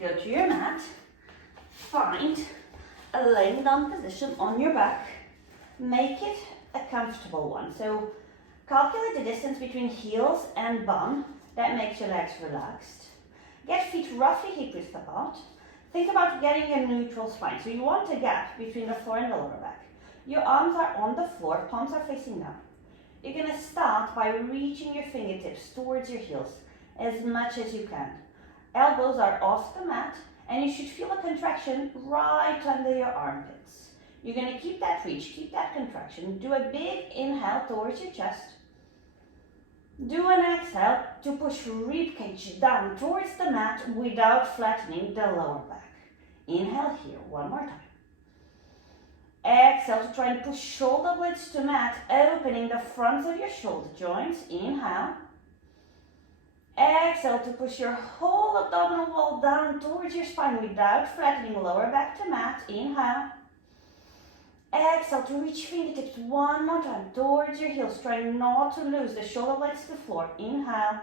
go to your mat, find a laying down position on your back, make it a comfortable one. So calculate the distance between heels and bum. That makes your legs relaxed. Get feet roughly hip width apart. Think about getting a neutral spine. So you want a gap between the floor and the lower back. Your arms are on the floor, palms are facing down. You're going to start by reaching your fingertips towards your heels as much as you can. Elbows are off the mat, and you should feel a contraction right under your armpits. You're going to keep that reach, keep that contraction. Do a big inhale towards your chest. Do an exhale to push ribcage down towards the mat without flattening the lower back. Inhale here, one more time. Exhale to try and push shoulder blades to mat, opening the fronts of your shoulder joints. Inhale. Exhale to push your whole abdominal wall down towards your spine without flattening lower back to mat. Inhale. Exhale to reach fingertips one more time towards your heels. Try not to lose the shoulder blades to the floor. Inhale.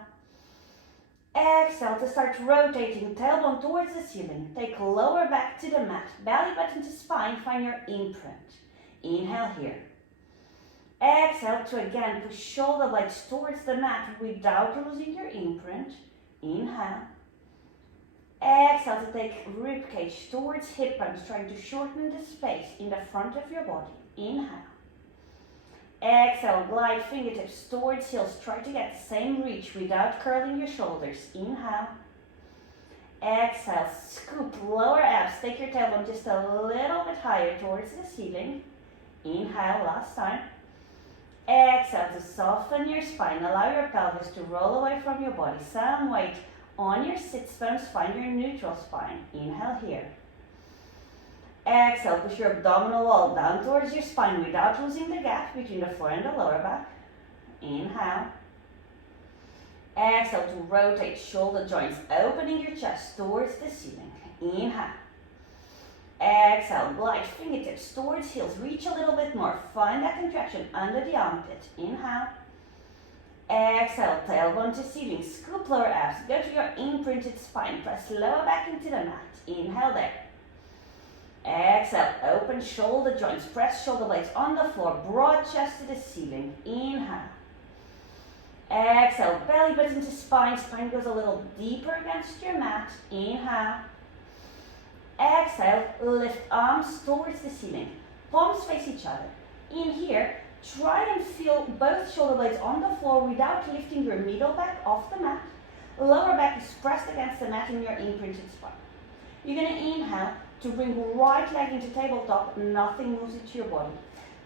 Exhale to start rotating tailbone towards the ceiling. Take lower back to the mat. Belly button to spine. Find your imprint. Inhale here. Exhale to again push shoulder blades towards the mat without losing your imprint. Inhale. Exhale to take ribcage towards hip bones, trying to shorten the space in the front of your body. Inhale. Exhale, glide fingertips towards heels. Try to get the same reach without curling your shoulders. Inhale. Exhale, scoop lower abs. Take your tailbone just a little bit higher towards the ceiling. Inhale, last time. Exhale to soften your spine. Allow your pelvis to roll away from your body. Some weight on your sits bones. Find your neutral spine. Inhale here. Exhale, push your abdominal wall down towards your spine without losing the gap between the floor and the lower back. Inhale. Exhale to rotate shoulder joints, opening your chest towards the ceiling. Inhale. Exhale, glide fingertips towards heels. Reach a little bit more. Find that contraction under the armpit. Inhale. Exhale, tailbone to ceiling. Scoop lower abs. Go to your imprinted spine. Press lower back into the mat. Inhale there. Exhale, open shoulder joints. Press shoulder blades on the floor. Broad chest to the ceiling. Inhale. Exhale, belly button to spine. Spine goes a little deeper against your mat. Inhale. Exhale, lift arms towards the ceiling. Palms face each other. In here, try and feel both shoulder blades on the floor without lifting your middle back off the mat. Lower back is pressed against the mat in your imprinted spine. You're going to inhale to bring right leg into tabletop. Nothing moves into your body.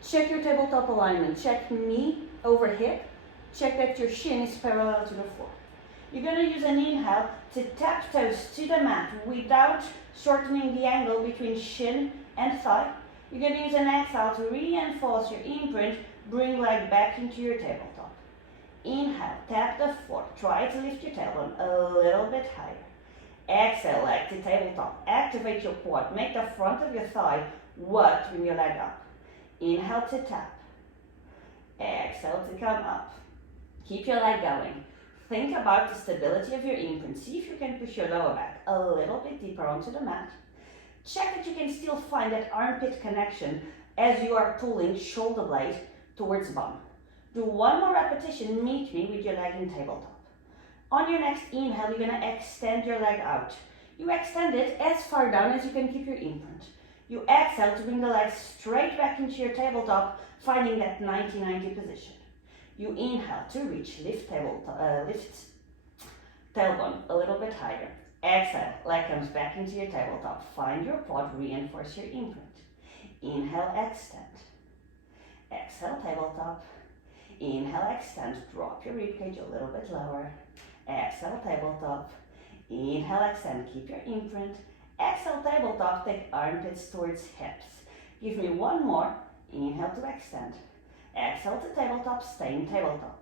Check your tabletop alignment. Check knee over hip. Check that your shin is parallel to the floor. You're going to use an inhale to tap toes to the mat without shortening the angle between shin and thigh. You're going to use an exhale to reinforce your imprint. Bring leg back into your tabletop. Inhale, tap the floor. Try to lift your tailbone a little bit higher. Exhale, leg to tabletop. Activate your quad. Make the front of your thigh wide. Bring your leg up. Inhale to tap. Exhale to come up. Keep your leg going. Think about the stability of your imprint. See if you can push your lower back a little bit deeper onto the mat. Check that you can still find that armpit connection as you are pulling shoulder blade towards bum. Do one more repetition. Meet me with your leg in tabletop. On your next inhale, you're going to extend your leg out. You extend it as far down as you can keep your imprint. You exhale to bring the leg straight back into your tabletop, finding that 90-90 position. You inhale to reach, lift tailbone a little bit higher. Exhale, leg comes back into your tabletop. Find your quad, reinforce your imprint. Inhale, extend. Exhale, tabletop. Inhale, extend. Drop your ribcage a little bit lower. Exhale, tabletop. Inhale, extend. Keep your imprint. Exhale, tabletop. Take armpits towards hips. Give me one more. Inhale to extend. Exhale to tabletop. Stay in tabletop.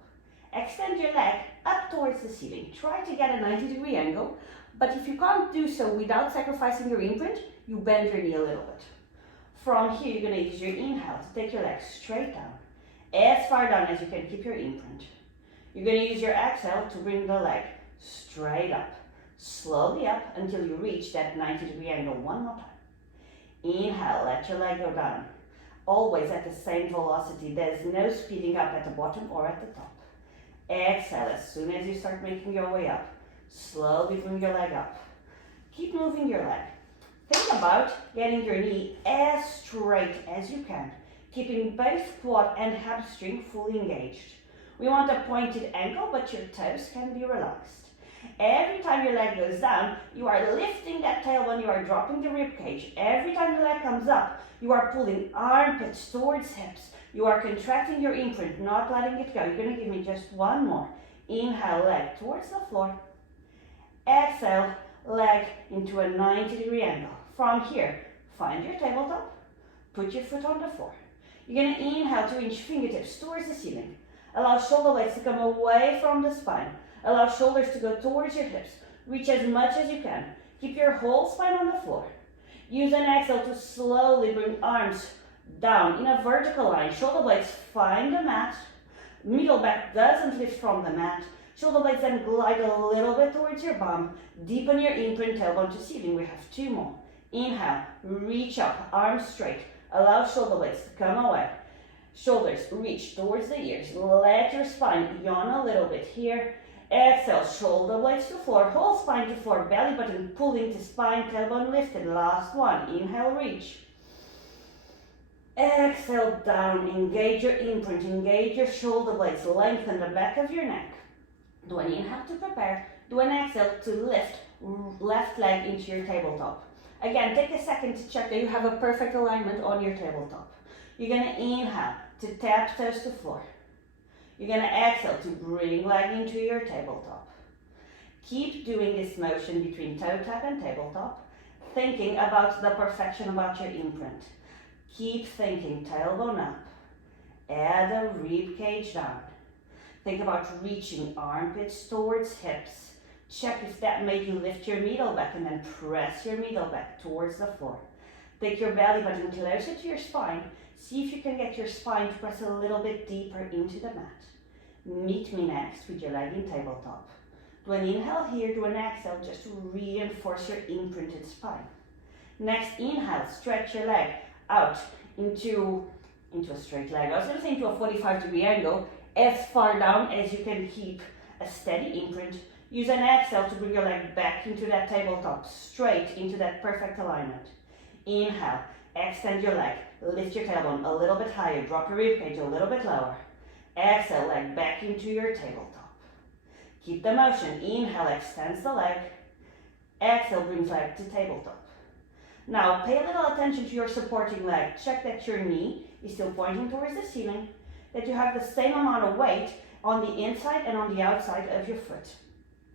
Extend your leg up towards the ceiling. Try to get a 90-degree angle, but if you can't do so without sacrificing your imprint, you bend your knee a little bit. From here, you're going to use your inhale to take your leg straight down, as far down as you can keep your imprint. You're going to use your exhale to bring the leg straight up. Slowly up until you reach that 90-degree angle. One more time. Inhale, let your leg go down. Always at the same velocity. There's no speeding up at the bottom or at the top. Exhale, as soon as you start making your way up, slowly bring your leg up. Keep moving your leg. Think about getting your knee as straight as you can, keeping both quad and hamstring fully engaged. We want a pointed ankle, but your toes can be relaxed. Every time your leg goes down, you are lifting that tailbone, you are dropping the rib cage. Every time the leg comes up, you are pulling armpits towards hips. You are contracting your imprint, not letting it go. You're going to give me just one more. Inhale, leg towards the floor. Exhale, leg into a 90-degree angle. From here, find your tabletop, put your foot on the floor. You're going to inhale to reach fingertips towards the ceiling. Allow shoulder blades to come away from the spine. Allow shoulders to go towards your hips. Reach as much as you can. Keep your whole spine on the floor. Use an exhale to slowly bring arms down in a vertical line. Shoulder blades find the mat. Middle back doesn't lift from the mat. Shoulder blades then glide a little bit towards your bum. Deepen your imprint, tailbone to ceiling. We have two more. Inhale, reach up, arms straight. Allow shoulder blades to come away. Shoulders reach towards the ears. Let your spine yawn a little bit here. Exhale, shoulder blades to floor, whole spine to floor, belly button pulling to spine, tailbone lifted. Last one. Inhale, reach. Exhale, down. Engage your imprint, engage your shoulder blades, lengthen the back of your neck. Do an inhale to prepare. Do an exhale to lift left leg into your tabletop. Again, take a second to check that you have a perfect alignment on your tabletop. You're going to inhale to tap toes to floor. You're going to exhale to bring leg into your tabletop. Keep doing this motion between toe tap and tabletop, thinking about the perfection about your imprint. Keep thinking tailbone up. Add a rib cage down. Think about reaching armpits towards hips. Check if that made you lift your middle back and then press your middle back towards the floor. Take your belly button closer to your spine. See if you can get your spine to press a little bit deeper into the mat. Meet me next with your leg in tabletop. Do an inhale here, do an exhale just to reinforce your imprinted spine. Next inhale, stretch your leg out into a straight leg. I was going to say into a 45-degree angle, as far down as you can keep a steady imprint. Use an exhale to bring your leg back into that tabletop, straight into that perfect alignment. Inhale, extend your leg, lift your tailbone a little bit higher, drop your ribcage a little bit lower. Exhale, leg back into your tabletop. Keep the motion. Inhale, extends the leg. Exhale, brings leg to tabletop. Now, pay a little attention to your supporting leg. Check that your knee is still pointing towards the ceiling, that you have the same amount of weight on the inside and on the outside of your foot.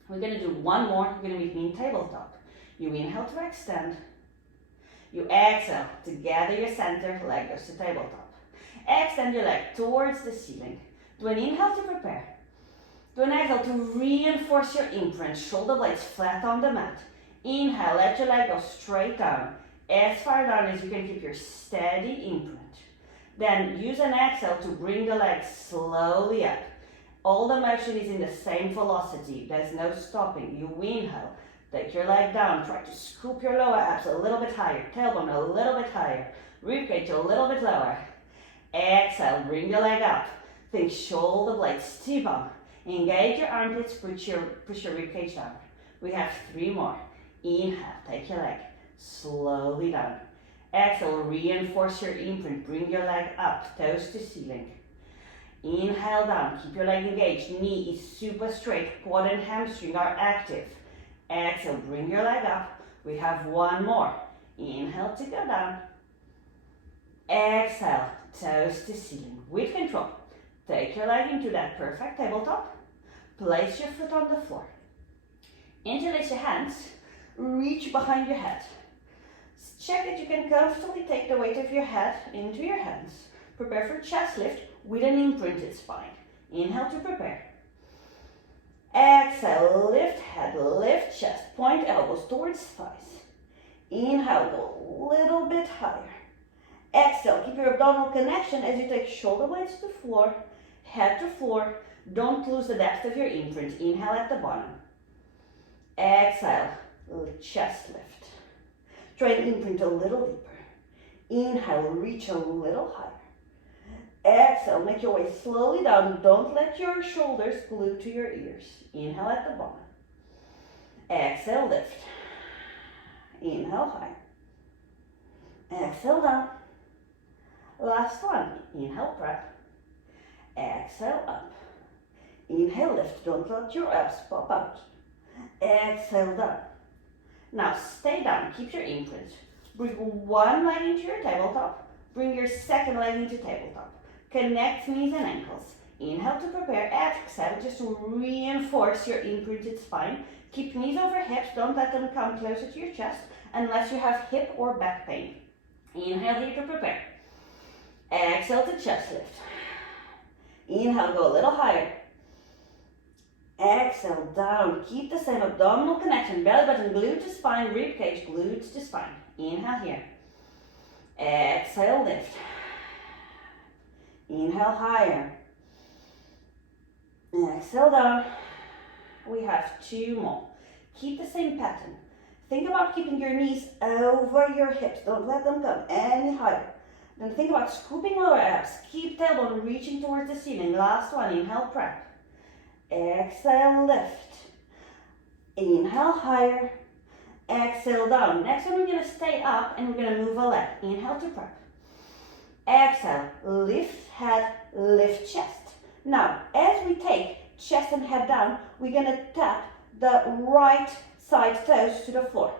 We're going to do one more. You're going to meet me in tabletop. You inhale to extend. You exhale to gather your center, leg goes to tabletop. Extend your leg towards the ceiling. Do an inhale to prepare. Do an exhale to reinforce your imprint. Shoulder blades flat on the mat. Inhale, let your leg go straight down. As far down as you can keep your steady imprint. Then use an exhale to bring the leg slowly up. All the motion is in the same velocity. There's no stopping. You inhale. Take your leg down. Try to scoop your lower abs a little bit higher. Tailbone a little bit higher. Ribcage a little bit lower. Exhale. Bring your leg up. Think shoulder blades T-bone. Engage your armpits. Push your ribcage down. We have three more. Inhale. Take your leg slowly down. Exhale. Reinforce your imprint. Bring your leg up. Toes to ceiling. Inhale down. Keep your leg engaged. Knee is super straight. Quad and hamstring are active. Exhale, bring your leg up. We have one more. Inhale to go down. Exhale, toes to ceiling. With control. Take your leg into that perfect tabletop. Place your foot on the floor. Interlace your hands. Reach behind your head. Check that you can comfortably take the weight of your head into your hands. Prepare for chest lift with an imprinted spine. Inhale to prepare. Exhale, lift head, lift chest, point elbows towards thighs. Inhale, go a little bit higher. Exhale, keep your abdominal connection as you take shoulder blades to floor, head to floor. Don't lose the depth of your imprint. Inhale at the bottom. Exhale, chest lift. Try and imprint a little deeper. Inhale, reach a little higher. Exhale, make your way slowly down. Don't let your shoulders glue to your ears. Inhale at the bottom. Exhale, lift. Inhale, higher. Exhale, down. Last one. Inhale, prep. Exhale, up. Inhale, lift. Don't let your abs pop out. Exhale, down. Now stay down. Keep your imprint. Bring one leg into your tabletop. Bring your second leg into tabletop. Connect knees and ankles. Inhale to prepare. Exhale, just to reinforce your imprinted spine. Keep knees over hips. Don't let them come closer to your chest unless you have hip or back pain. Inhale here to prepare. Exhale to chest lift. Inhale, go a little higher. Exhale, down. Keep the same abdominal connection. Belly button glued to spine, rib cage glued to spine. Inhale here. Exhale, lift. Inhale, higher. Exhale, down. We have two more. Keep the same pattern. Think about keeping your knees over your hips. Don't let them come any higher. Then think about scooping lower abs. Keep tailbone reaching towards the ceiling. Last one. Inhale, prep. Exhale, lift. Inhale, higher. Exhale, down. Next one, we're going to stay up and we're going to move a leg. Inhale to prep. Exhale, lift head, lift chest. Now, as we take chest and head down, we're going to tap the right side toes to the floor.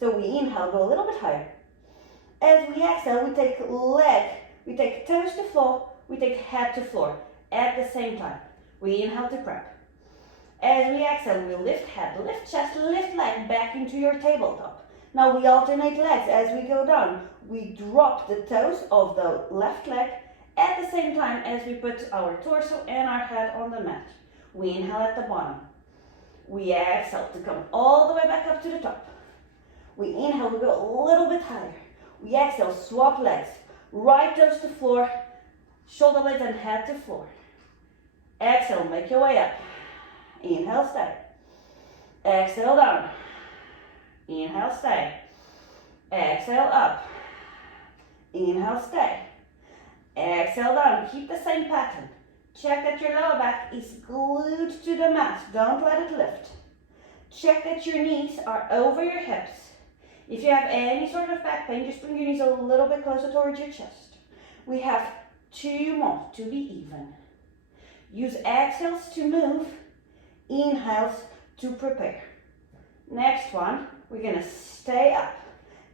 So we inhale, go a little bit higher. As we exhale, we take toes to floor, we take head to floor at the same time. We inhale to prep. As we exhale, we lift head, lift chest, lift leg back into your tabletop. Now we alternate legs as we go down. We drop the toes of the left leg at the same time as we put our torso and our head on the mat. We inhale at the bottom. We exhale to come all the way back up to the top. We inhale, we go a little bit higher. We exhale, swap legs. Right toes to floor, shoulder blades and head to floor. Exhale, make your way up. Inhale, stay. Exhale, down. Inhale, stay. Exhale, up. Inhale, stay. Exhale, down. Keep the same pattern. Check that your lower back is glued to the mat. Don't let it lift. Check that your knees are over your hips. If you have any sort of back pain, just bring your knees a little bit closer towards your chest. We have two more to be even. Use exhales to move, inhales to prepare. Next one, we're going to stay up.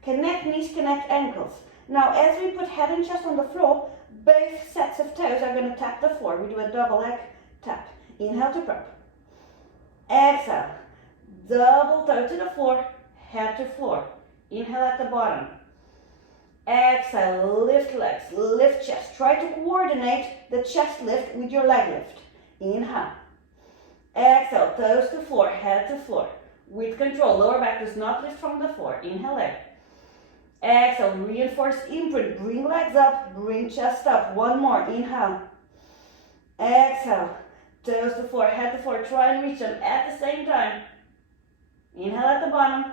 Connect knees, connect ankles. Now, as we put head and chest on the floor, both sets of toes are going to tap the floor. We do a double leg tap. Inhale to prep. Exhale. Double toe to the floor, head to floor. Inhale at the bottom. Exhale, lift legs, lift chest. Try to coordinate the chest lift with your leg lift. Inhale. Exhale, toes to floor, head to floor. With control, lower back does not lift from the floor. Inhale there. Exhale, reinforce imprint. Bring legs up, bring chest up. One more, inhale. Exhale, toes to floor, head to floor. Try and reach them at the same time. Inhale at the bottom.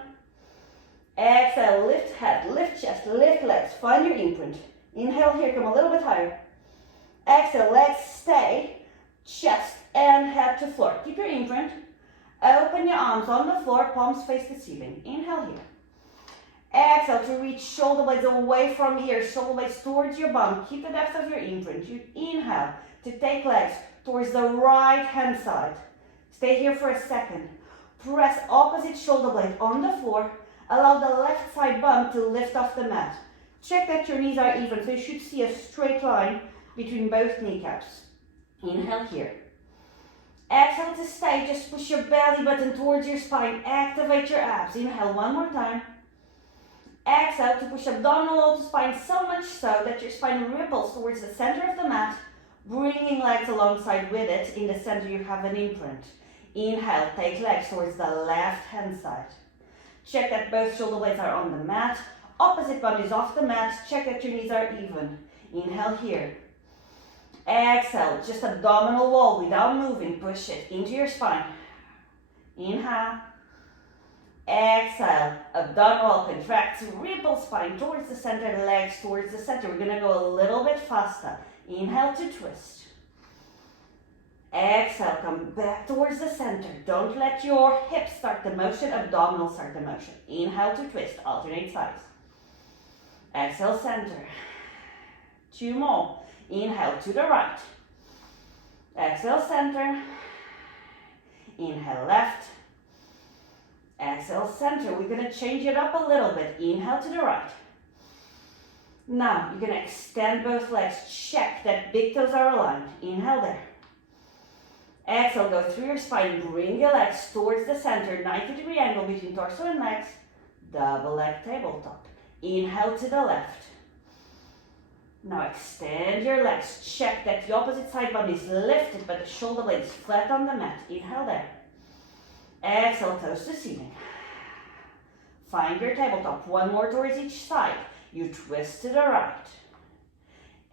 Exhale, lift head, lift chest, lift legs. Find your imprint. Inhale here, come a little bit higher. Exhale, legs stay, chest and head to floor. Keep your imprint. Open your arms on the floor, palms face the ceiling. Inhale here. Exhale to reach shoulder blades away from ears, shoulder blades towards your bum. Keep the depth of your imprint. You inhale to take legs towards the right hand side. Stay here for a second. Press opposite shoulder blade on the floor. Allow the left side bum to lift off the mat. Check that your knees are even, so you should see a straight line between both kneecaps. Inhale here. Exhale to stay, just push your belly button towards your spine. Activate your abs. Inhale one more time. Exhale to push abdominal to spine, so much so that your spine ripples towards the center of the mat, bringing legs alongside with it. In the center you have an imprint. Inhale, take legs towards the left hand side. Check that both shoulder blades are on the mat. Opposite bum is off the mat. Check that your knees are even. Inhale here. Exhale, just abdominal wall without moving. Push it into your spine. Inhale. Exhale, abdominal contracts, ripple spine towards the center, legs towards the center. We're gonna go a little bit faster. Inhale to twist. Exhale, come back towards the center. Don't let your hips start the motion, abdominals start the motion. Inhale to twist, alternate sides. Exhale, center. 2 more. Inhale to the right. Exhale, center. Inhale, left. Exhale, center. We're going to change it up a little bit. Inhale to the right. Now, you're going to extend both legs. Check that big toes are aligned. Inhale there. Exhale, go through your spine. Bring your legs towards the center. 90-degree angle between torso and legs. Double leg tabletop. Inhale to the left. Now extend your legs. Check that the opposite side body is lifted, but the shoulder blade is flat on the mat. Inhale there. Exhale, toes to ceiling. Find your tabletop. 1 more towards each side. You twist to the right.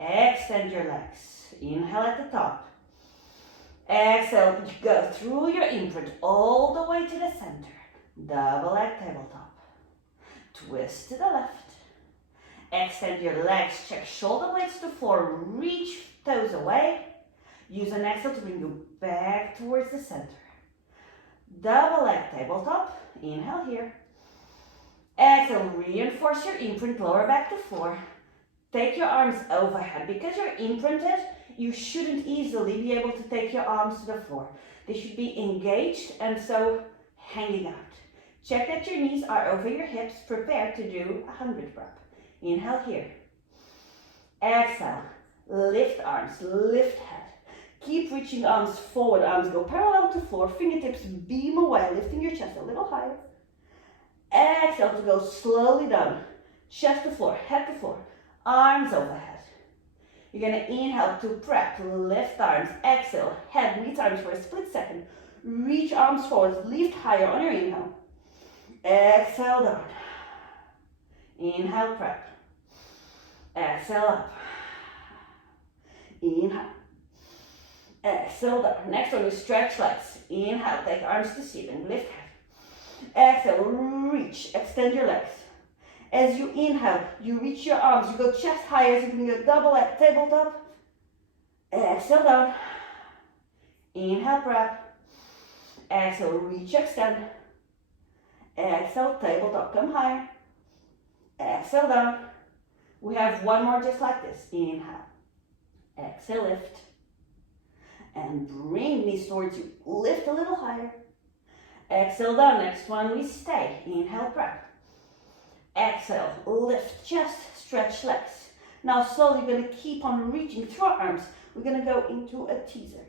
Extend your legs. Inhale at the top. Exhale, go through your imprint all the way to the center. Double leg tabletop. Twist to the left. Extend your legs, check shoulder blades to the floor, reach toes away. Use an exhale to bring you back towards the center. Double leg tabletop, inhale here. Exhale, reinforce your imprint, lower back to floor. Take your arms overhead. Because you're imprinted, you shouldn't easily be able to take your arms to the floor. They should be engaged and so hanging out. Check that your knees are over your hips, prepare to do a 100 rep. Inhale here. Exhale. Lift arms, lift head. Keep reaching arms forward. Arms go parallel to floor. Fingertips beam away, lifting your chest a little higher. Exhale to go slowly down. Chest to floor, head to floor. Arms overhead. You're going to inhale to prep, lift arms. Exhale, head meets arms for a split second. Reach arms forward, lift higher on your inhale. Exhale down. Inhale, prep. Exhale up. Inhale. Exhale down. Next one, we stretch legs. Inhale, take arms to ceiling, lift head. Exhale, reach, extend your legs. As you inhale, you reach your arms, you go chest higher as you bring your double leg tabletop. Exhale down. Inhale, prep. Exhale, reach, extend. Exhale, tabletop, come higher. Exhale down. We have 1 more just like this. Inhale. Exhale, lift. And bring knees towards you. Lift a little higher. Exhale down. Next one, we stay. Inhale, prep. Exhale, lift chest, stretch legs. Now slowly you're going to keep on reaching through our arms. We're going to go into a teaser.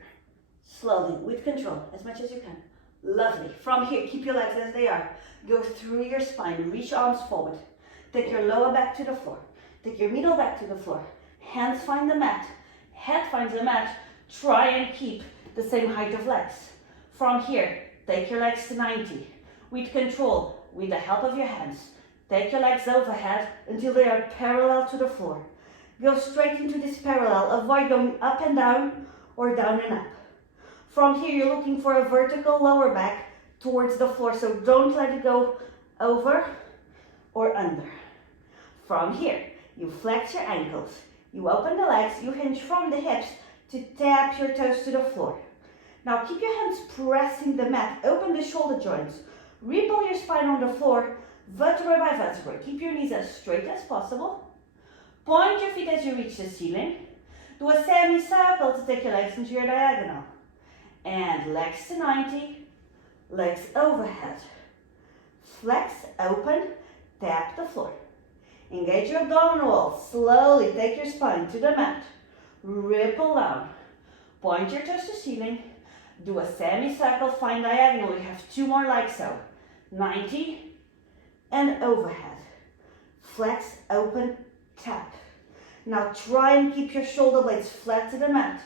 Slowly, with control, as much as you can. Lovely. From here, keep your legs as they are. Go through your spine. Reach arms forward. Take your lower back to the floor. Take your middle back to the floor. Hands find the mat. Head finds the mat. Try and keep the same height of legs. From here, take your legs to 90. With control, with the help of your hands. Take your legs overhead until they are parallel to the floor. Go straight into this parallel. Avoid going up and down or down and up. From here, you're looking for a vertical lower back towards the floor. So don't let it go over or under. From here, you flex your ankles. You open the legs. You hinge from the hips to tap your toes to the floor. Now keep your hands pressing the mat. Open the shoulder joints. Ripple your spine on the floor. Vertebra by vertebra. Keep your knees as straight as possible. Point your feet as you reach the ceiling. Do a semicircle to take your legs into your diagonal. And legs to 90. Legs overhead. Flex, open, tap the floor. Engage your abdominal wall. Slowly take your spine to the mat. Ripple down. Point your toes to ceiling. Do a semicircle, find diagonal. You have 2 more like so. 90. And overhead. Flex, open, tap. Now try and keep your shoulder blades flat to the mat.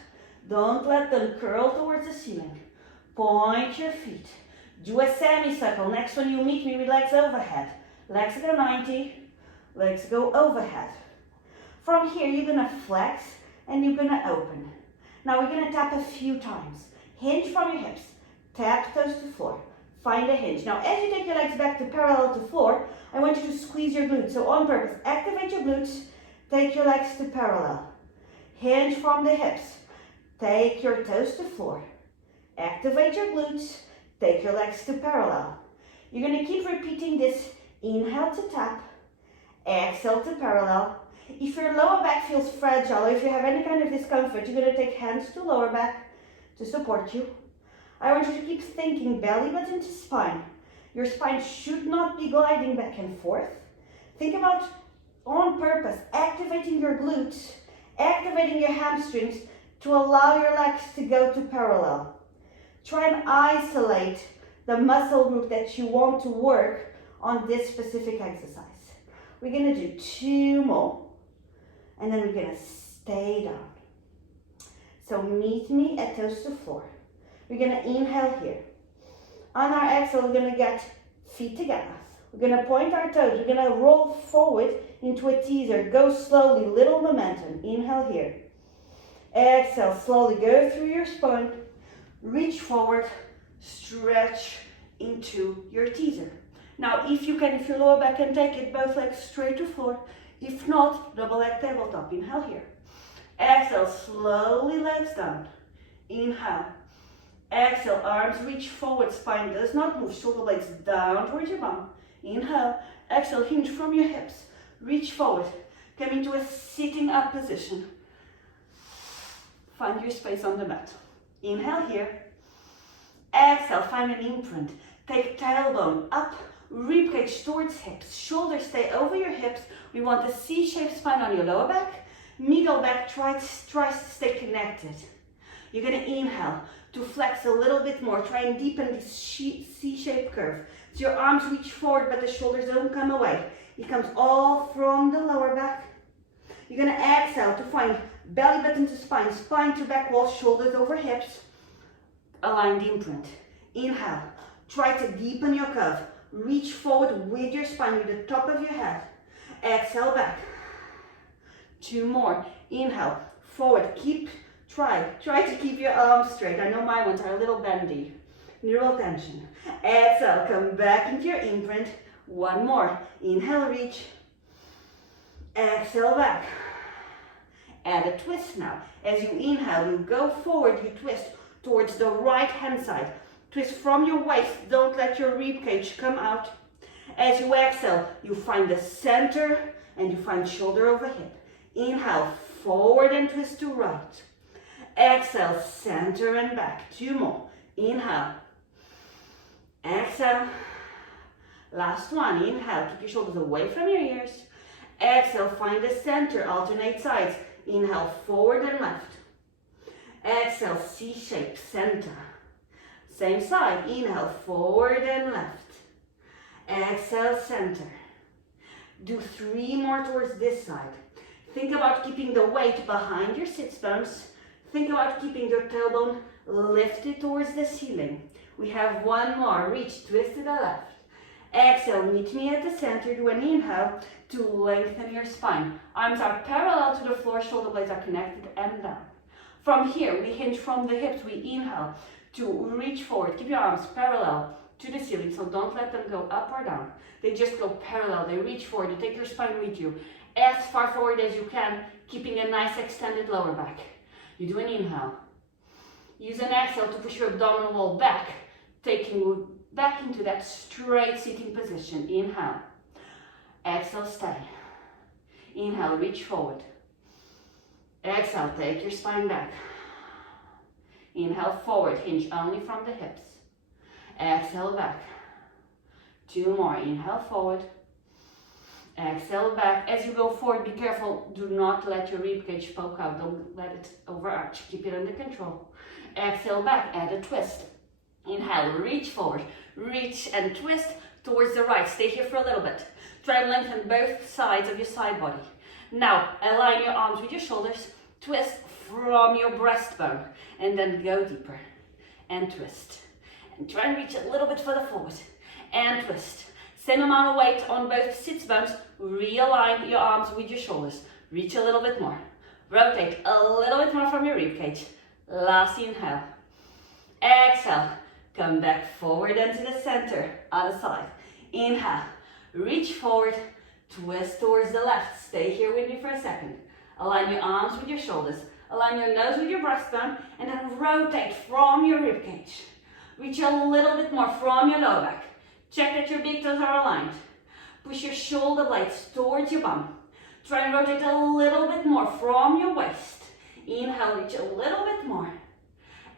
Don't let them curl towards the ceiling. Point your feet. Do a semicircle. Next one you meet me with legs overhead. Legs go 90. Legs go overhead. From here you're going to flex and you're going to open. Now we're going to tap a few times. Hinge from your hips. Tap toes to floor. find a hinge. Now, as you take your legs back to parallel to floor, I want you to squeeze your glutes. So on purpose, activate your glutes, take your legs to parallel. Hinge from the hips. Take your toes to floor. Activate your glutes, take your legs to parallel. You're going to keep repeating this. Inhale to tap, exhale to parallel. If your lower back feels fragile, or if you have any kind of discomfort, you're going to take hands to lower back to support you. I want you to keep thinking belly button to spine. Your spine should not be gliding back and forth. Think about, on purpose, activating your glutes, activating your hamstrings to allow your legs to go to parallel. Try and isolate the muscle group that you want to work on this specific exercise. We're going to do 2 more, and then we're going to stay down. So meet me at toes to floor. We're going to inhale here. On our exhale, we're going to get feet together. We're going to point our toes. We're going to roll forward into a teaser. Go slowly, little momentum. Inhale here. Exhale, slowly go through your spine. Reach forward, stretch into your teaser. Now, if you can, if your lower back can take it, both legs straight to floor. If not, double leg tabletop. Inhale here. Exhale, slowly legs down. Inhale. Exhale, arms reach forward, spine does not move. Shoulder blades down towards your bum. Inhale. Exhale, hinge from your hips. Reach forward. Come into a sitting up position. Find your space on the mat. Inhale here. Exhale, find an imprint. Take tailbone up, ribcage towards hips. Shoulders stay over your hips. We want a C-shaped spine on your lower back. Middle back tries to stay connected. You're going to inhale to flex a little bit more. Try and deepen this C-shaped curve. So your arms reach forward, but the shoulders don't come away. It comes all from the lower back. You're going to exhale to find belly button to spine, spine to back wall, shoulders over hips. Aligned imprint. Inhale. Try to deepen your curve. Reach forward with your spine, with the top of your head. Exhale back. 2 more. Inhale. Forward. Try to keep your arms straight. I know my ones are a little bendy. Neural tension. Exhale. Come back into your imprint. 1 more. Inhale, reach. Exhale back. Add a twist now. As you inhale, you go forward, you twist towards the right hand side. Twist from your waist, don't let your rib cage come out. As you exhale, you find the center and you find shoulder over hip. Inhale, forward and twist to right. Exhale, center and back. 2 more. Inhale. Exhale. Last one. Inhale, keep your shoulders away from your ears. Exhale, find the center, alternate sides. Inhale, forward and left. Exhale, C-shape, center. Same side. Inhale, forward and left. Exhale, center. Do 3 more towards this side. Think about keeping the weight behind your sits bones. Think about keeping your tailbone lifted towards the ceiling. We have 1 more. Reach, twist to the left. Exhale, meet me at the center. Do an inhale to lengthen your spine. Arms are parallel to the floor, shoulder blades are connected and down. From here, we hinge from the hips. We inhale to reach forward. Keep your arms parallel to the ceiling, so don't let them go up or down. They just go parallel. They reach forward. You take your spine with you as far forward as you can, keeping a nice extended lower back. You do an inhale. Use an exhale to push your abdominal wall back, taking you back into that straight sitting position. Inhale. Exhale, stay. Inhale, reach forward. Exhale, take your spine back. Inhale, forward, hinge only from the hips. Exhale, back. 2 more. Inhale, forward. Exhale, back. As you go forward, be careful. Do not let your ribcage poke out. Don't let it overarch. Keep it under control. Exhale, back. Add a twist. Inhale, reach forward. Reach and twist towards the right. Stay here for a little bit. Try and lengthen both sides of your side body. Now, align your arms with your shoulders. Twist from your breastbone. And then go deeper. And twist. And try and reach a little bit further forward. And twist. Same amount of weight on both sits bones. Realign your arms with your shoulders. Reach a little bit more. Rotate a little bit more from your rib cage. Last inhale. Exhale. Come back forward and to the center, other side. Inhale, reach forward, twist towards the left. Stay here with me for a second. Align your arms with your shoulders. Align your nose with your breastbone, and then rotate from your ribcage. Reach a little bit more from your lower back. Check that your big toes are aligned. Push your shoulder blades towards your bum. Try and rotate a little bit more from your waist. Inhale, reach a little bit more.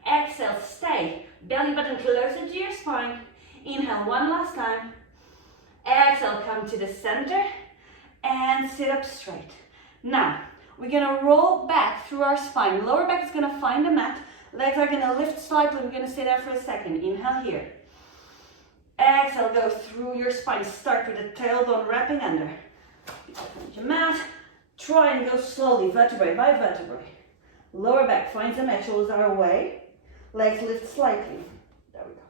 Exhale, stay. Belly button closer to your spine. Inhale one last time. Exhale, come to the center and sit up straight. Now, we're gonna roll back through our spine. Lower back is gonna find the mat. Legs are gonna lift slightly. We're gonna stay there for a second. Inhale here. Exhale, go through your spine. Start with the tailbone wrapping under. Your mat. Try and go slowly, vertebrae by vertebrae. Lower back finds the mat. Shoulders are away. Legs lift slightly. There we go.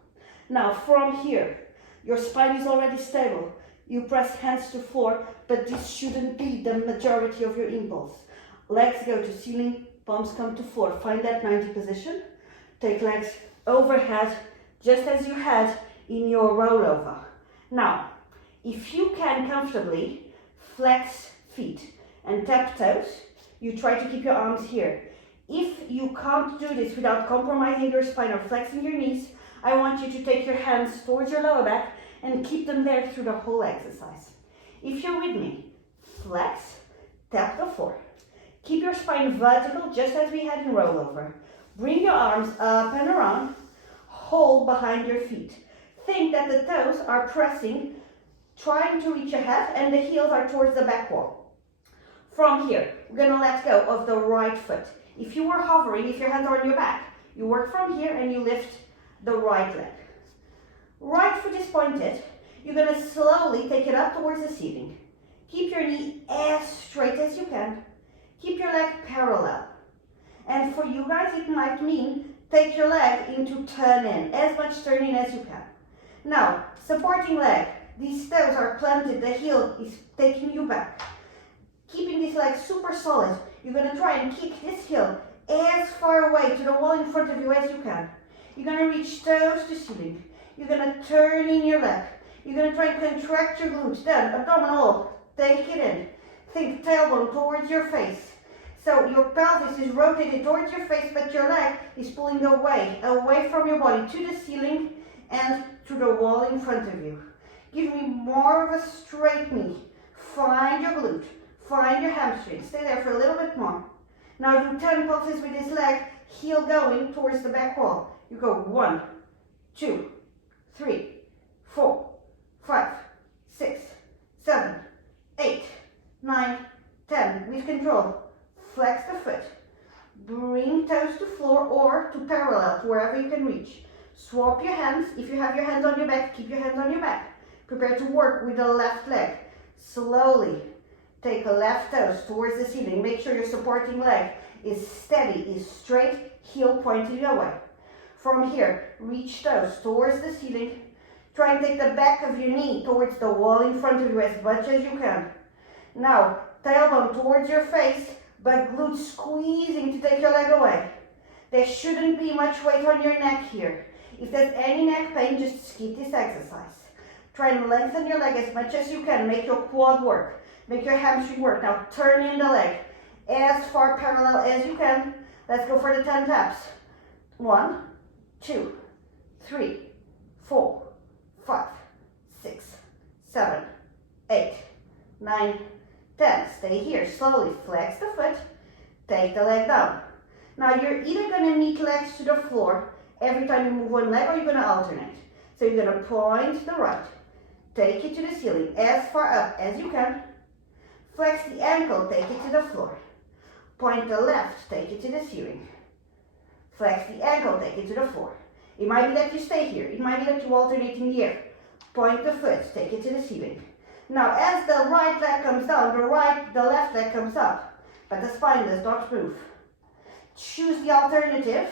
Now, from here, your spine is already stable. You press hands to floor, but this shouldn't be the majority of your impulse. Legs go to ceiling, palms come to floor. Find that 90 position. Take legs overhead, just as you had in your rollover. Now, if you can comfortably flex feet and tap toes, you try to keep your arms here. If you can't do this without compromising your spine or flexing your knees, I want you to take your hands towards your lower back and keep them there through the whole exercise. If you're with me, flex, tap the floor. Keep your spine vertical just as we had in rollover. Bring your arms up and around, hold behind your feet. Think that the toes are pressing, trying to reach ahead, and the heels are towards the back wall. From here, we're gonna let go of the right foot. If you were hovering, if your hands are on your back, you work from here and you lift the right leg. Right foot is pointed. You're gonna slowly take it up towards the ceiling. Keep your knee as straight as you can. Keep your leg parallel. And for you guys, it might mean take your leg into turn in, as much turn in as you can. Now, supporting leg. These toes are planted, the heel is taking you back. Keeping this leg super solid, you're gonna try and kick this heel as far away to the wall in front of you as you can. You're gonna reach toes to ceiling. You're gonna turn in your leg. You're gonna try and contract your glutes. Then abdominal, take it in. Think tailbone towards your face. So your pelvis is rotated towards your face, but your leg is pulling away from your body to the ceiling and to the wall in front of you. Give me more of a straight knee. Find your glute. Find your hamstring. Stay there for a little bit more. Now do 10 pulses with this leg, heel going towards the back wall. You go 1, 2, 3, 4, 5, 6, 7, 8, 9, 10. With control. Flex the foot. Bring toes to floor or to parallel, to wherever you can reach. Swap your hands. If you have your hands on your back, keep your hands on your back. Prepare to work with the left leg. Slowly take the left toes towards the ceiling. Make sure your supporting leg is steady, is straight, heel pointing away. From here, reach toes towards the ceiling. Try and take the back of your knee towards the wall in front of you as much as you can. Now, tailbone towards your face, but glutes squeezing to take your leg away. There shouldn't be much weight on your neck here. If there's any neck pain, just skip this exercise. Try and lengthen your leg as much as you can. Make your quad work. Make your hamstring work. Now turn in the leg as far parallel as you can. Let's go for the 10 taps. 1, 2, 3, 4, 5, 6, 7, 8, 9, 10. Stay here. Slowly flex the foot. Take the leg down. Now you're either going to meet legs to the floor every time you move one leg, or you're going to alternate. So you're going to point the right. Take it to the ceiling as far up as you can. Flex the ankle, take it to the floor. Point the left, take it to the ceiling. Flex the ankle, take it to the floor. It might be that you stay here. It might be that you alternate in the air. Point the foot, take it to the ceiling. Now as the right leg comes down, the left leg comes up, but the spine does not move. Choose the alternative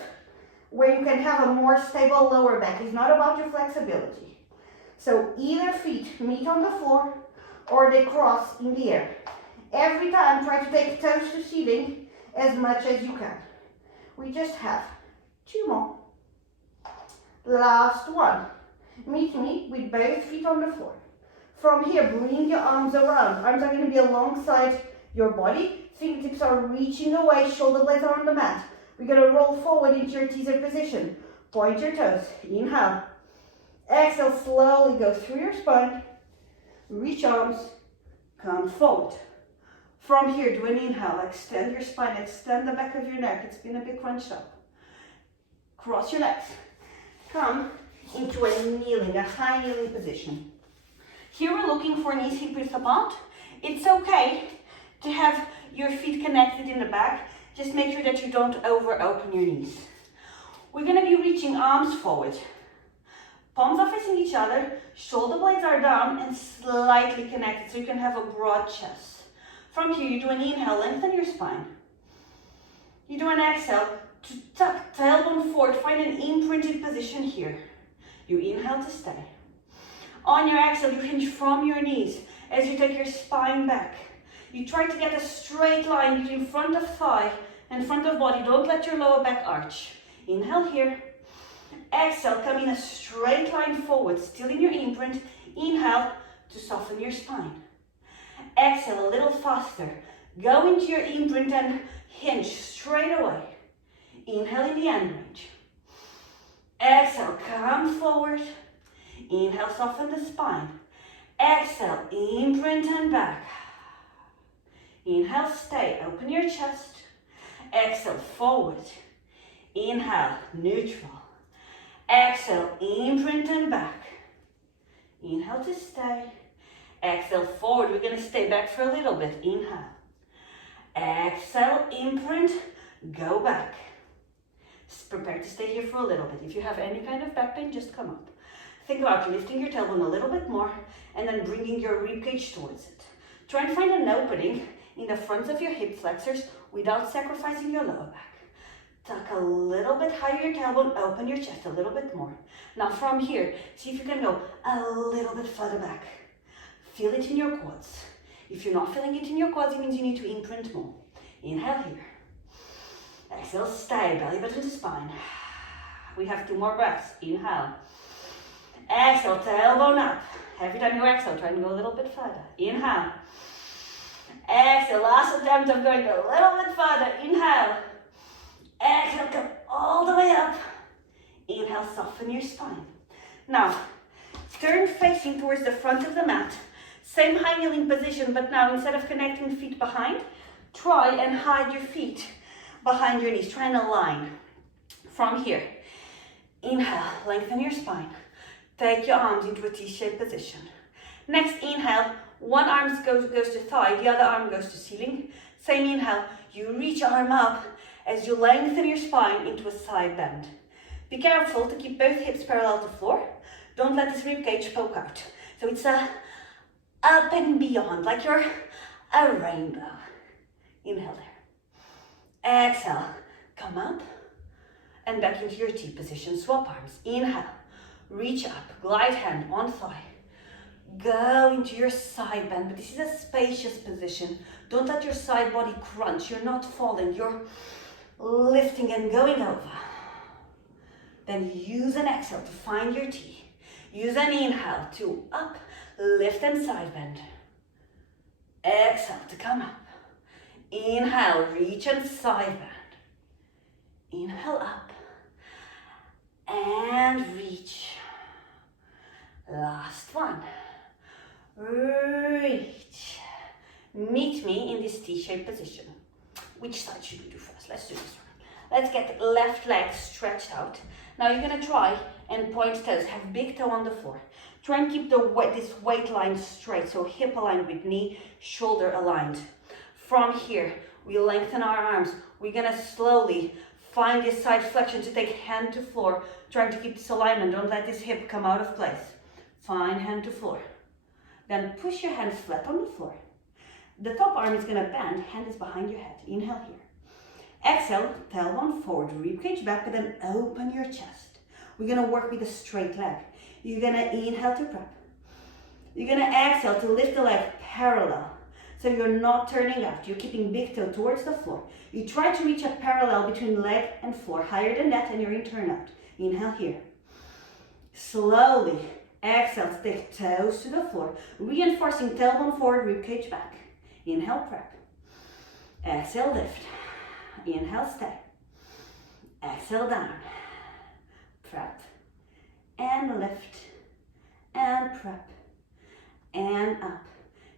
where you can have a more stable lower back. It's not about your flexibility. So either feet meet on the floor or they cross in the air. Every time try to take toes to ceiling as much as you can. We just have 2 more. Last one. Meet me with both feet on the floor. From here, bring your arms around. Arms are going to be alongside your body. Fingertips are reaching away. Shoulder blades are on the mat. We're going to roll forward into your teaser position. Point your toes. Inhale. Exhale, slowly go through your spine. Reach arms. Come forward. From here, do an inhale. Extend your spine. Extend the back of your neck. It's been a bit crunched up. Cross your legs. Come into a kneeling, a high kneeling position. Here we're looking for knees hip width apart. It's okay to have your feet connected in the back. Just make sure that you don't over open your knees. We're going to be reaching arms forward. Palms are facing each other, shoulder blades are down and slightly connected so you can have a broad chest. From here you do an inhale, lengthen your spine. You do an exhale to tuck tailbone forward, find an imprinted position here. You inhale to stay. On your exhale, you hinge from your knees as you take your spine back. You try to get a straight line between front of thigh and front of body. Don't let your lower back arch. Inhale here. Exhale, come in a straight line forward, still in your imprint. Inhale to soften your spine. Exhale a little faster. Go into your imprint and hinge straight away. Inhale in the end range. Exhale, come forward. Inhale, soften the spine. Exhale, imprint and back. Inhale, stay, open your chest. Exhale, forward. Inhale, neutral. Exhale, imprint and back. Inhale to stay. Exhale, forward. We're going to stay back for a little bit. Inhale. Exhale, imprint, go back. Prepare to stay here for a little bit. If you have any kind of back pain, just come up. Think about lifting your tailbone a little bit more and then bringing your ribcage towards it. Try and find an opening in the front of your hip flexors without sacrificing your lower back. Tuck a little bit higher your tailbone, open your chest a little bit more. Now from here, see if you can go a little bit further back. Feel it in your quads. If you're not feeling it in your quads, it means you need to imprint more. Inhale here. Exhale, stay, belly button to spine. We have 2 more breaths. Inhale. Exhale, tailbone up. Every time you exhale, try and go a little bit further. Inhale. Exhale, last attempt of going a little bit further. Inhale. Exhale, come all the way up. Inhale, soften your spine. Now, turn facing towards the front of the mat. Same high kneeling position, but now instead of connecting feet behind, try and hide your feet behind your knees. Try and align. From here, inhale, lengthen your spine. Take your arms into a T-shaped position. Next inhale, one arm goes to thigh, the other arm goes to ceiling. Same inhale, you reach arm up as you lengthen your spine into a side bend. Be careful to keep both hips parallel to floor. Don't let this rib cage poke out. So it's a up and beyond, like you're a rainbow. Inhale there. Exhale, come up and back into your T position. Swap arms. Inhale, reach up, glide hand on thigh. Go into your side bend, but this is a spacious position. Don't let your side body crunch. You're not falling, you're lifting and going over. Then use an exhale to find your T. Use an inhale to up, lift and side bend. Exhale to come up. Inhale, reach and side bend. Inhale up and reach. Last one. Reach. Meet me in this T-shaped position. Which side should we do first? Let's do this one. Let's get the left leg stretched out. Now you're going to try and point toes. Have big toe on the floor. Try and keep this weight line straight. So hip aligned with knee, shoulder aligned. From here, we lengthen our arms. We're going to slowly find this side flexion to take hand to floor. Trying to keep this alignment. Don't let this hip come out of place. Find hand to floor. Then push your hands flat on the floor. The top arm is going to bend. Hand is behind your head. Inhale here. Exhale, tailbone forward, ribcage back, but then open your chest. We're going to work with a straight leg. You're going to inhale to prep. You're going to exhale to lift the leg parallel. So you're not turning out. You're keeping big toe towards the floor. You try to reach a parallel between leg and floor. Higher than that and you're in turn out. Inhale here. Slowly, exhale, stick toes to the floor, reinforcing tailbone forward, ribcage back. Inhale, prep. Exhale, lift. Inhale, stay. Exhale, down. Prep. And lift. And prep. And up.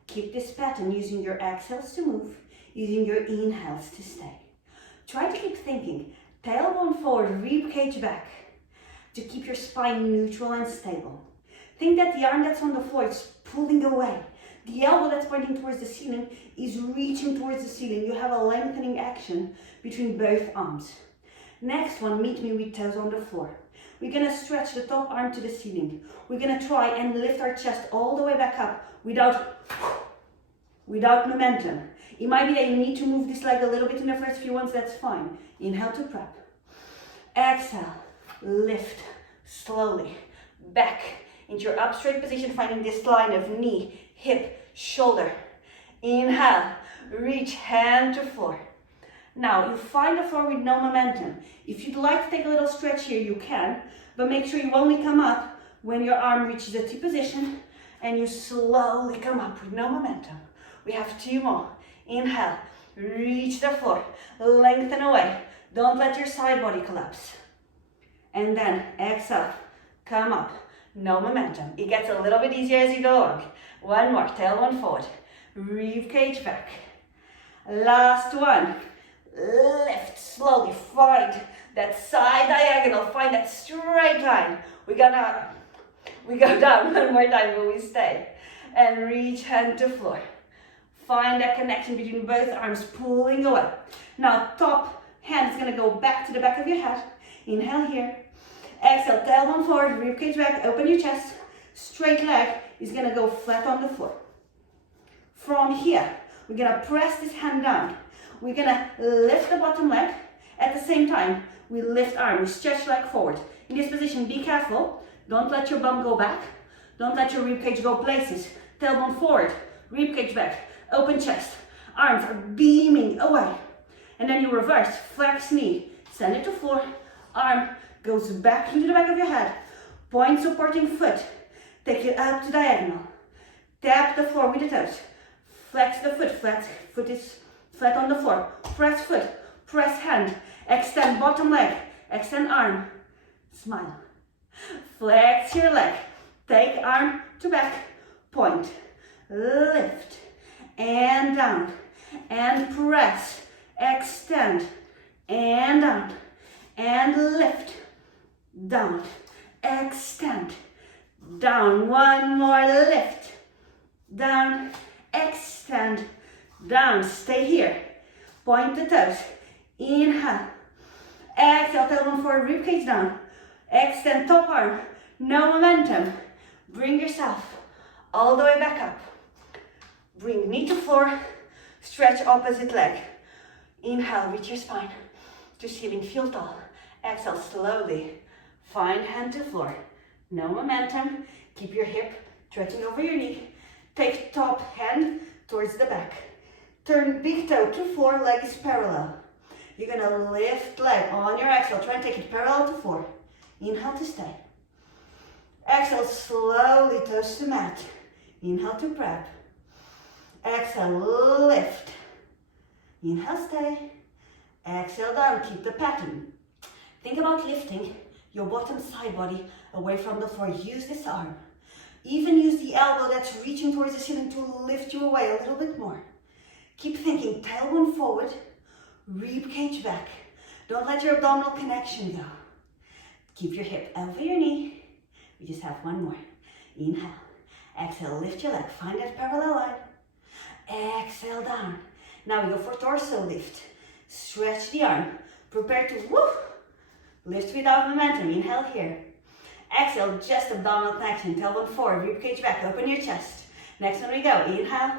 Keep this pattern using your exhales to move, using your inhales to stay. Try to keep thinking, tailbone forward, ribcage back, to keep your spine neutral and stable. Think that the arm that's on the floor is pulling away. The elbow that's pointing towards the ceiling is reaching towards the ceiling. You have a lengthening action between both arms. Next one, meet me with toes on the floor. We're gonna stretch the top arm to the ceiling. We're gonna try and lift our chest all the way back up without momentum. It might be that you need to move this leg a little bit in the first few ones, that's fine. Inhale to prep. Exhale, lift slowly back into your up straight position, finding this line of knee, hip, shoulder. Inhale, reach hand to floor. Now you find the floor with no momentum. If you'd like to take a little stretch here, you can, but make sure you only come up when your arm reaches a T position and you slowly come up with no momentum. We have 2 more. Inhale, reach the floor, lengthen away. Don't let your side body collapse. And then exhale, come up, no momentum. It gets a little bit easier as you go along. 1 more, tailbone forward, rib cage back. Last one, lift slowly, find that side diagonal, find that straight line. We go down 1 more time, but we stay. And reach hand to floor. Find that connection between both arms, pulling away. Now, top hand is gonna go back to the back of your head. Inhale here. Exhale, tailbone forward, ribcage back, open your chest. Straight leg is gonna go flat on the floor. From here, we're gonna press this hand down. We're gonna lift the bottom leg. At the same time, we lift arm, we stretch leg forward. In this position, be careful. Don't let your bum go back. Don't let your ribcage go places. Tailbone forward, ribcage back. Open chest, arms are beaming away. And then you reverse, flex knee, send it to floor, arm goes back into the back of your head, point supporting foot, take it up to diagonal, tap the floor with the toes, flex the foot, foot is flat on the floor, press foot, press hand, extend bottom leg, extend arm, smile, flex your leg, take arm to back, point, lift, and down, and press, extend, and down, and lift, down, extend, down, 1 more, lift, down, extend, down, stay here, point the toes, inhale, exhale, tailbone forward, ribcage down, extend top arm, no momentum, bring yourself all the way back up. Bring knee to floor, stretch opposite leg. Inhale, reach your spine to ceiling, feel tall. Exhale, slowly, find hand to floor. No momentum, keep your hip stretching over your knee. Take top hand towards the back. Turn big toe to floor, leg is parallel. You're gonna lift leg on your exhale, try and take it parallel to floor. Inhale to stay. Exhale, slowly toes to mat. Inhale to prep. Exhale, lift. Inhale, stay. Exhale, down, keep the pattern. Think about lifting your bottom side body away from the floor. Use this arm. Even use the elbow that's reaching towards the ceiling to lift you away a little bit more. Keep thinking, tailbone forward, rib cage back. Don't let your abdominal connection go. Keep your hip over your knee. We just have 1 more. Inhale. Exhale, lift your leg. Find that parallel line. Exhale, down. Now we go for torso lift. Stretch the arm. Prepare to lift without momentum. Inhale here. Exhale, just abdominal connection. Tailbone forward, ribcage back. Open your chest. Next one we go. Inhale.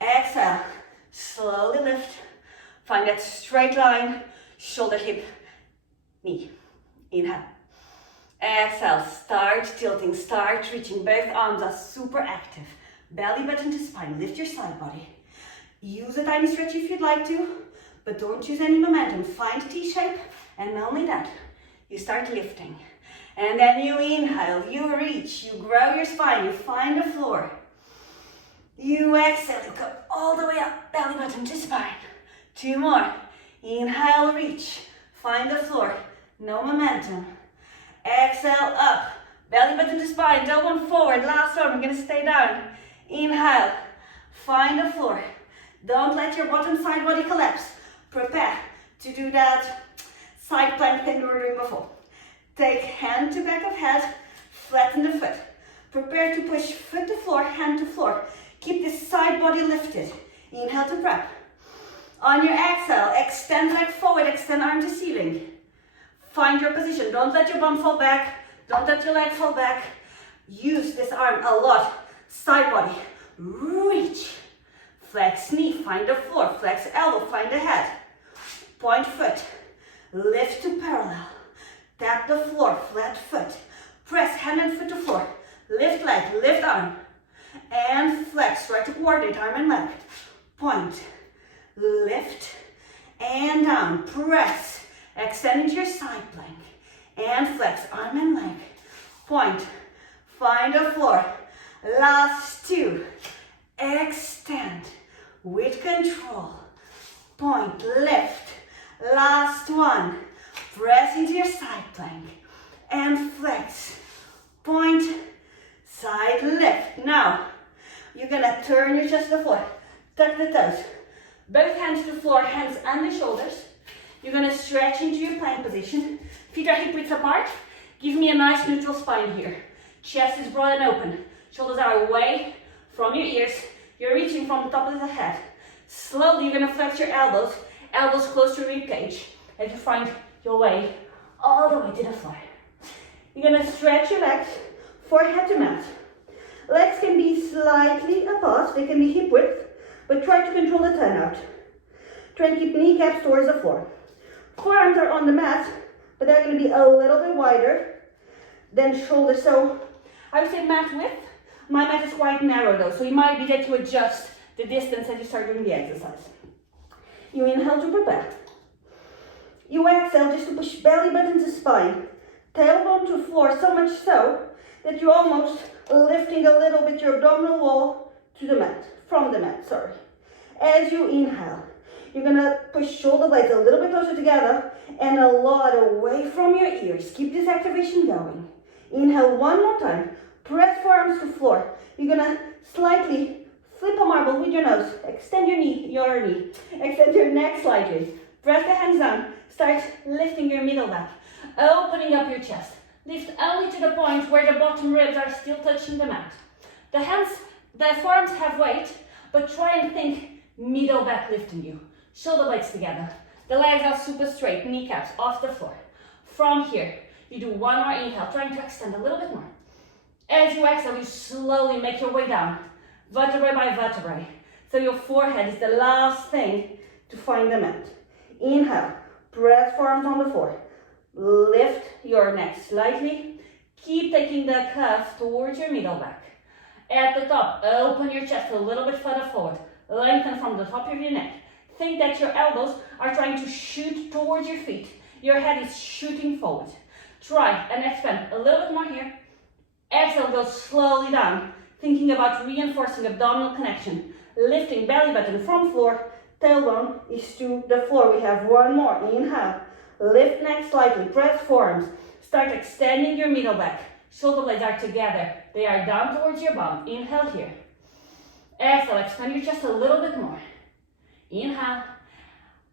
Exhale. Slowly lift. Find that straight line. Shoulder, hip, knee. Inhale. Exhale. Start tilting. Start reaching. Both arms are super active. Belly button to spine. Lift your side body. Use a tiny stretch if you'd like to, but don't use any momentum. Find T shape, and not only that, you start lifting. And then you inhale, you reach, you grow your spine, you find the floor. You exhale, you go all the way up, belly button to spine. 2 more. Inhale, reach, find the floor. No momentum. Exhale, up, belly button to spine, tailbone forward. Last one, we're gonna stay down. Inhale, find the floor. Don't let your bottom side body collapse. Prepare to do that side plank thing we were doing before. Take hand to back of head, flatten the foot. Prepare to push foot to floor, hand to floor. Keep this side body lifted. Inhale to prep. On your exhale, extend leg forward, extend arm to ceiling. Find your position. Don't let your bum fall back. Don't let your leg fall back. Use this arm a lot. Side body. Reach. Flex knee, find the floor. Flex elbow, find the head. Point foot. Lift to parallel. Tap the floor, flat foot. Press hand and foot to floor. Lift leg, lift arm. And flex, try to coordinate arm and leg. Point, lift, and down. Press, extend into your side plank. And flex, arm and leg. Point, find the floor. Last 2. Extend with control. Point, lift. Last 1. Press into your side plank. And flex. Point, side lift. Now, you're gonna turn your chest to the floor. Tuck the toes. Both hands to the floor, hands on the shoulders. You're gonna stretch into your plank position. Feet are hip width apart. Give me a nice neutral spine here. Chest is broad and open. Shoulders are away from your ears. You're reaching from the top of the head. Slowly, you're gonna flex your elbows. Elbows close to rib cage as you find your way all the way to the floor. You're gonna stretch your legs, forehead to mat. Legs can be slightly apart, they can be hip width, but try to control the turnout. Try and keep kneecaps towards the floor. Forearms are on the mat, but they're gonna be a little bit wider than shoulders. So I would say mat width. My mat is quite narrow though, so you might be there to adjust the distance as you start doing the exercise. You inhale to prepare. You exhale just to push belly button to spine. Tailbone to floor, so much so that you're almost lifting a little bit your abdominal wall to the mat, from the mat, sorry. As you inhale, you're gonna push shoulder blades a little bit closer together and a lot away from your ears. Keep this activation going. Inhale 1 more time. Press forearms to floor. You're gonna slightly flip a marble with your nose. Extend your knee. Extend your neck slightly. Press the hands down. Start lifting your middle back. Opening up your chest. Lift only to the point where the bottom ribs are still touching the mat. The forearms have weight, but try and think middle back lifting you. Shoulder blades together. The legs are super straight, kneecaps off the floor. From here, you do 1 more inhale, trying to extend a little bit more. As you exhale, you slowly make your way down, vertebrae by vertebrae. So your forehead is the last thing to find the mat. Inhale, press forearms on the floor. Lift your neck slightly. Keep taking the curve towards your middle back. At the top, open your chest a little bit further forward. Lengthen from the top of your neck. Think that your elbows are trying to shoot towards your feet. Your head is shooting forward. Try and expand a little bit more here. Exhale, go slowly down. Thinking about reinforcing abdominal connection. Lifting belly button from floor. Tailbone is to the floor. We have 1 more. Inhale. Lift neck slightly. Press forearms. Start extending your middle back. Shoulder blades are together. They are down towards your bum. Inhale here. Exhale. Expand your chest a little bit more. Inhale.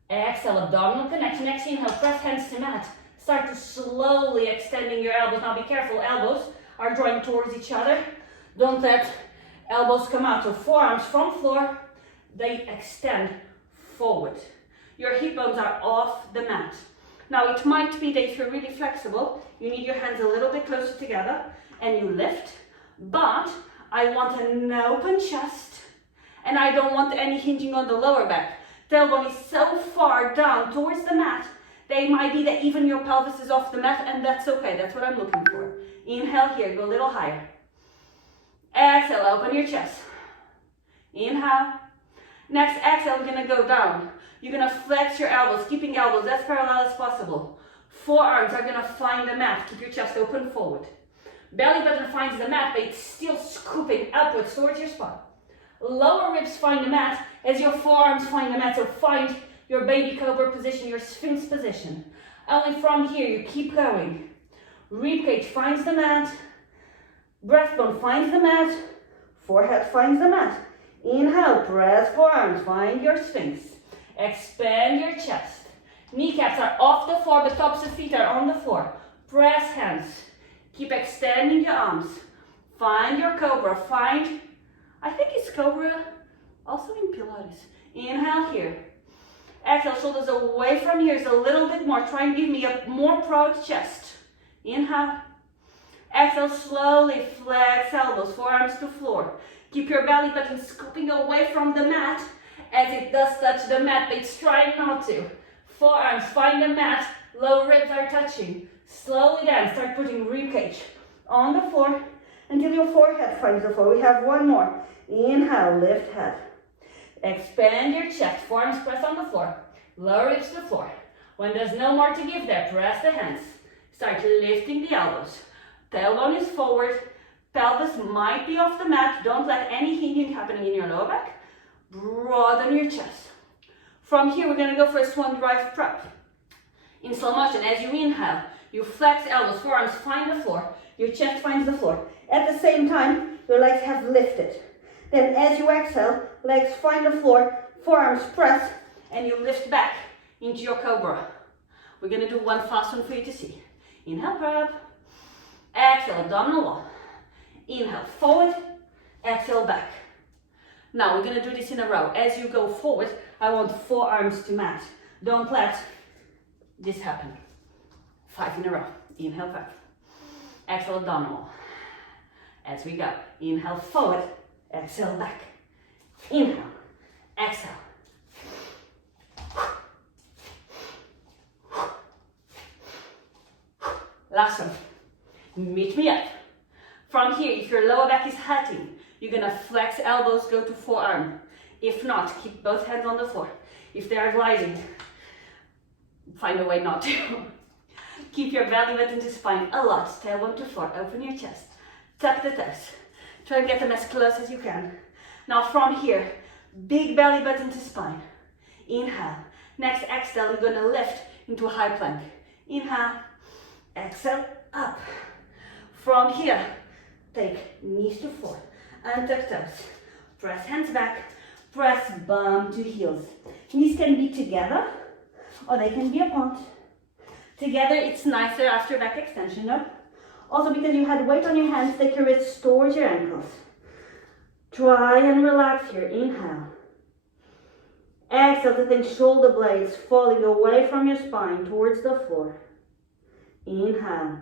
Exhale. Abdominal connection. Next inhale. Press hands to mat. Start to slowly extending your elbows. Now be careful. Elbows are drawing towards each other. Don't let elbows come out. So forearms from floor. They extend forward. Your hip bones are off the mat. Now it might be that if you're really flexible, you need your hands a little bit closer together and you lift, but I want an open chest and I don't want any hinging on the lower back. Tailbone is so far down towards the mat, they might be that even your pelvis is off the mat, and that's okay, that's what I'm looking for. Inhale here, go a little higher. Exhale, open your chest. Inhale. Next exhale, we're gonna go down. You're gonna flex your elbows, keeping elbows as parallel as possible. Forearms are gonna find the mat. Keep your chest open forward. Belly button finds the mat, but it's still scooping upwards towards your spine. Lower ribs find the mat as your forearms find the mat. So find your baby cobra position, your sphinx position. Only from here you keep going. Ribcage finds the mat. Breastbone finds the mat. Forehead finds the mat. Inhale, press forearms, find your sphinx. Expand your chest. Kneecaps are off the floor, but tops of feet are on the floor. Press hands. Keep extending your arms. Find your cobra. Find, I think it's cobra, also in Pilates. Inhale here. Exhale, shoulders away from ears a little bit more. Try and give me a more proud chest. Inhale. Exhale, slowly flex elbows, forearms to floor. Keep your belly button scooping away from the mat as it does touch the mat, but it's trying not to. Forearms find the mat, low ribs are touching. Slowly down, start putting ribcage on the floor until your forehead finds the floor. We have one more. Inhale, lift head. Expand your chest, forearms press on the floor. Lower ribs to floor. When there's no more to give there, press the hands. Start lifting the elbows. Tailbone is forward. Pelvis might be off the mat. Don't let any hinging happening in your lower back. Broaden your chest. From here, we're going to go for a swan drive prep. In slow motion, as you inhale, you flex elbows, forearms find the floor. Your chest finds the floor. At the same time, your legs have lifted. Then as you exhale, legs find the floor, forearms press, and you lift back into your cobra. We're going to do one fast one for you to see. Inhale, prep. Exhale, abdominal wall. Inhale, forward. Exhale, back. Now we're going to do this in a row. As you go forward, I want forearms to mat. Don't let this happen. 5 in a row. Inhale, back. Exhale, abdominal. As we go. Inhale, forward. Exhale, back. Inhale. Exhale. Last one. Meet me up. From here, if your lower back is hurting, you're gonna flex elbows, go to forearm. If not, keep both hands on the floor. If they are gliding, find a way not to. Keep your belly button to spine a lot. Tailbone to floor. Open your chest. Tuck the toes. Try and get them as close as you can. Now from here, big belly button to spine. Inhale. Next exhale, you're gonna lift into a high plank. Inhale. Exhale. Up. From here, take knees to floor. Untuck toes. Press hands back. Press bum to heels. Knees can be together or they can be apart. Together it's nicer after back extension, no? Also because you had weight on your hands, take your wrists towards your ankles. Try and relax here. Inhale. Exhale to think shoulder blades falling away from your spine towards the floor. Inhale.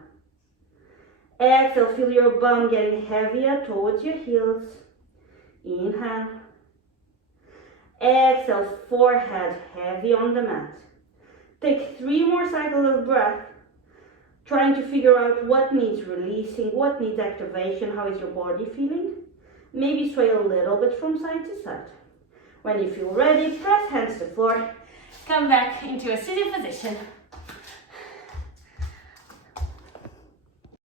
Exhale, feel your bum getting heavier towards your heels. Inhale. Exhale, forehead heavy on the mat. Take 3 more cycles of breath, trying to figure out what needs releasing, what needs activation, how is your body feeling. Maybe sway a little bit from side to side. When you feel ready, press hands to floor. Come back into a sitting position.